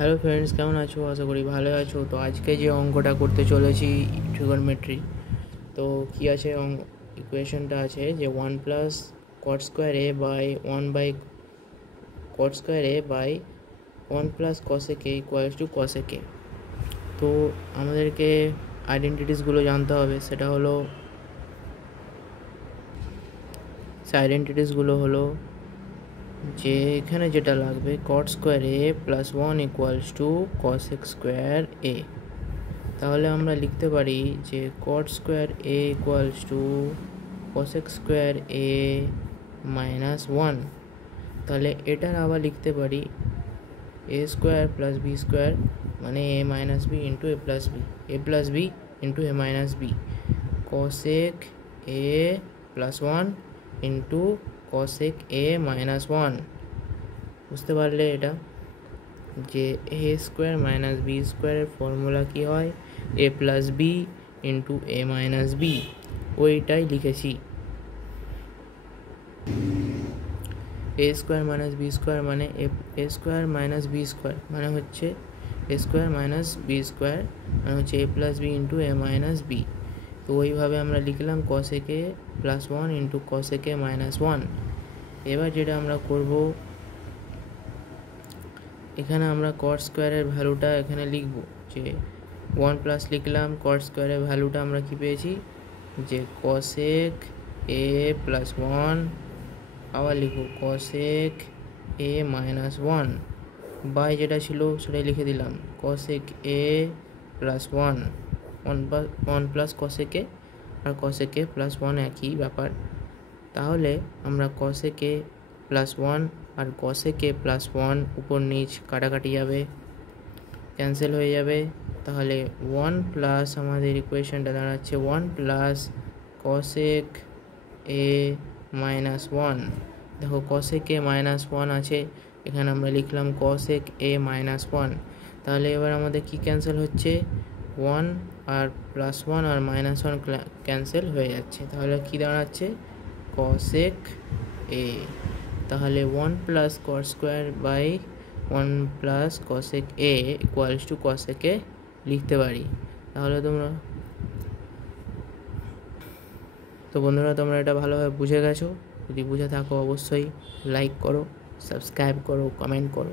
Hello friends, কেমন আছো? আশা করি ভালো আছো। তো আজকে যে অঙ্কটা করতে চলেছি ট্রিগোনোমেট্রি, তো কী আছে ইকুয়েশনটা আছে যে 1 + cot square a by 1/cot square a by 1 + cosec a equals to cosec a। তো আমাদেরকে আইডেন্টিটিসগুলো জানতে হবে। সেটা হলো যে এখানে যেটা লাগবে cot square a + 1 equals to cosec square a। তাহলে আমরা লিখতে পারি যে cot square a equals to cosec square a -1। তাহলে এটার আবার লিখতে পারি a square plus b square মানে a minus b into a plus b into a minus b cosec a +1 into cosec a -1। বুঝতে পারলে এটা যে এ স্কোয়ার মাইনাস বি স্কোয়ারের ফর্মুলা কী হয়? A plus b into A minus B, ওইটাই লিখেছি। এ স্কোয়ার মাইনাস বি স্কোয়ার মানে এ স্কোয়ার মাইনাস বি স্কোয়ার মানে হচ্ছে এ স্কোয়ার মাইনাস বি স্কোয়ার মানে হচ্ছে এ প্লাস বি ইন্টু এ মাইনাস বি। তো ওইভাবে আমরা লিখলাম cosec a +1 into cosec a -1। এবার যেটা আমরা করব, এখানে আমরা cot স্কোয়ারের ভ্যালুটা এখানে লিখব যে 1 + লিখলাম। cot স্কোয়ারের ভ্যালুটা আমরা কি পেয়েছি যে cosec a +1, আবার লিখব cosec a -1 বাই যেটা ছিল সেটাই লিখে দিলাম cosec a +1 1 + cosec a R cosec a +1 একই ব্যাপার। তাহলে আমরা cosec a +1 R cosec a +1 উপর নিচ কাটাকাটি যাবে, ক্যান্সেল হয়ে যাবে। তাহলে 1 + আমাদের ইকুয়েশনটা দাঁড়াচ্ছে 1 + cosec a -1। দেখো cosec a -1 আছে, এখানে আমরা লিখলাম cosec a -1। তাহলে এবার আমাদের কি ক্যান্সেল হচ্ছে? 1 আর +1 আর -1 ক্যান্সেল হয়ে যাচ্ছে। তাহলে কি দাঁড়াচ্ছে? cosec a। তাহলে 1 + cot square by 1 + cosec a equals to cosec a লিখতে পারি। তাহলে বন্ধুরা, তোমরা এটা ভালোভাবে বুঝে গেছো। যদি বুঝে থাকো অবশ্যই লাইক করো, সাবস্ক্রাইব করো, কমেন্ট করো।